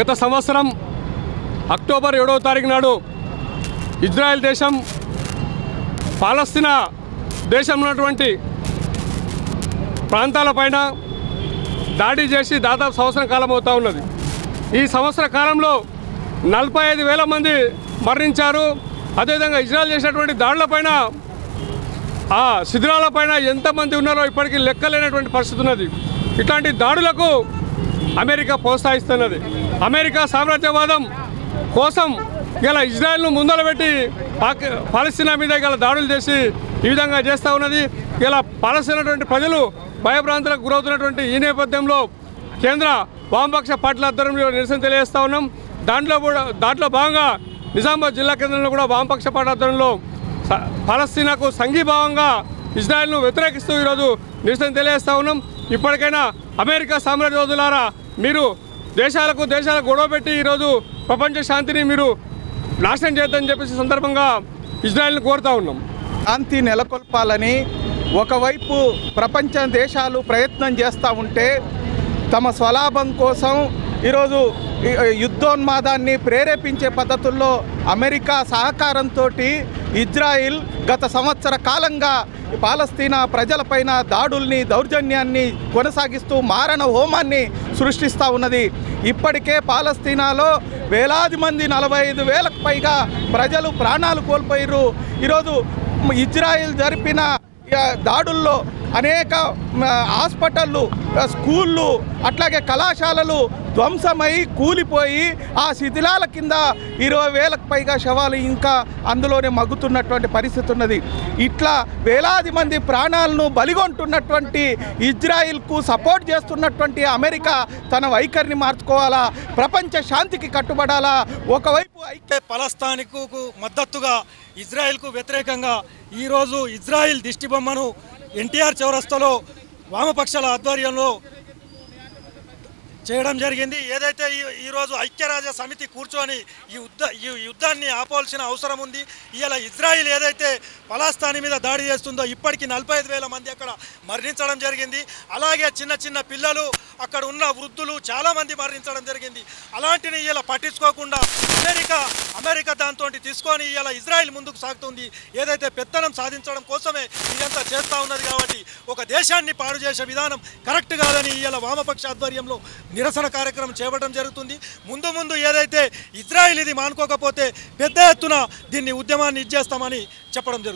గత సంవత్సరం అక్టోబర్ 7వ తారీఖు నాడు ఇజ్రాయెల్ దేశం పాలస్తీనా దేశంలో ఉన్నటువంటి ప్రాంతాలపైన దాడి చేసి దాదాపు సంవత్సరం కాలం అవుతూ ఉన్నది. ఈ సంవత్సర కాలంలో 45,000 మంది మరణించారు. అదేవిధంగా ఇజ్రాయెల్ చేసినటువంటి దాడులపైన ఆ శిథిరాలపైన ఎంతమంది ఉన్నారో ఇప్పటికీ లెక్కలేనటువంటి పరిస్థితి ఉన్నది. ఇట్లాంటి దాడులకు అమెరికా ప్రోత్సహిస్తున్నది. అమెరికా సామ్రాజ్యవాదం కోసం ఇలా ఇజ్రాయెల్ను ముందర పెట్టి పాలస్తీనా మీద ఇలా దాడులు చేసి ఈ విధంగా చేస్తూ ఉన్నది. ఇలా పాలస్తీనటువంటి ప్రజలు భయభ్రాంతులకు గురవుతున్నటువంటి ఈ నేపథ్యంలో కేంద్ర వామపక్ష పార్టీల ఆధ్వర్యంలో నిరసన తెలియజేస్తూ ఉన్నాం. దాంట్లో భాగంగా నిజామాబాద్ జిల్లా కేంద్రంలో కూడా వామపక్ష పార్టీ ఆధ్వర్యంలో పాలస్తీనాకు సంఘీభావంగా ఇజ్రాయెల్ను వ్యతిరేకిస్తూ ఈరోజు నిరసన తెలియజేస్తూ ఉన్నాం. ఇప్పటికైనా అమెరికా సామ్రాజ్యవాదులారా మీరు దేశాలకు గొడవ పెట్టి ఈరోజు ప్రపంచ శాంతిని మీరు నాశనం చేద్దని చెప్పేసి సందర్భంగా ఇజ్రాయెల్ని కోరుతూ ఉన్నాం. శాంతి నెలకొల్పాలని ఒకవైపు ప్రపంచ దేశాలు ప్రయత్నం చేస్తూ ఉంటే తమ స్వలాభం కోసం ఈరోజు యుద్ధోన్మాదాన్ని ప్రేరేపించే పద్ధతుల్లో అమెరికా సహకారంతో ఇజ్రాయిల్ గత సంవత్సర కాలంగా పాలస్తీనా ప్రజలపైన దాడుల్ని దౌర్జన్యాన్ని కొనసాగిస్తూ మారణ హోమాన్ని సృష్టిస్తూ ఉన్నది. ఇప్పటికే పాలస్తీనాలో వేలాది మంది 45,000కు పైగా ప్రజలు ప్రాణాలు కోల్పోయారు. ఈరోజు ఇజ్రాయిల్ జరిపిన దాడుల్లో అనేక హాస్పిటళ్ళు, స్కూళ్ళు, అట్లాగే కళాశాలలు ధ్వంసమై కూలిపోయి ఆ శిథిలాల కింద 20,000కు పైగా శవాలు ఇంకా అందులోనే మగ్గుతున్నటువంటి పరిస్థితి ఉన్నది. ఇట్లా వేలాది మంది ప్రాణాలను బలిగొంటున్నటువంటి ఇజ్రాయిల్కు సపోర్ట్ చేస్తున్నటువంటి అమెరికా తన వైఖరిని మార్చుకోవాలా, ప్రపంచ శాంతికి కట్టుబడాలా. ఒకవైపు అయితే పాలస్తీనాకు మద్దతుగా ఇజ్రాయిల్కు వ్యతిరేకంగా ఈరోజు ఇజ్రాయిల్ దిష్టిబొమ్మను ఎన్టీఆర్ చౌరస్తాలో వామపక్షాల ఆధ్వర్యంలో చేయడం జరిగింది. ఏదైతే ఈరోజు ఐక్యరాజ్య సమితి కూర్చొని ఈ యుద్ధాన్ని ఆపాల్సిన అవసరం ఉంది. ఇలా ఇజ్రాయిల్ ఏదైతే పాలస్తీనా మీద దాడి చేస్తుందో ఇప్పటికీ 45,000 మంది అక్కడ మరణించడం జరిగింది. అలాగే చిన్న చిన్న పిల్లలు, అక్కడ ఉన్న వృద్ధులు చాలామంది మరణించడం జరిగింది. అలాంటిని ఇలా పట్టించుకోకుండా అమెరికా దాంతో తీసుకొని ఇలా ఇజ్రాయిల్ ముందుకు సాగుతుంది. ఏదైతే పెత్తనం సాధించడం కోసమే ఇదంతా చేస్తూ ఉన్నది. కాబట్టి ఒక దేశాన్ని పాడు చేసే విధానం కరెక్ట్ కాదని ఇలా వామపక్ష ఆధ్వర్యంలో నిరసన కార్యక్రమం చేపట్టడం జరుగుతుంది. ముందు ఏదైతే ఇజ్రాయిల్ ఇది మానుకోకపోతే పెద్ద ఎత్తున దీన్ని ఉద్యమాన్ని ఇచ్చేస్తామని చెప్పడం జరుగుతుంది.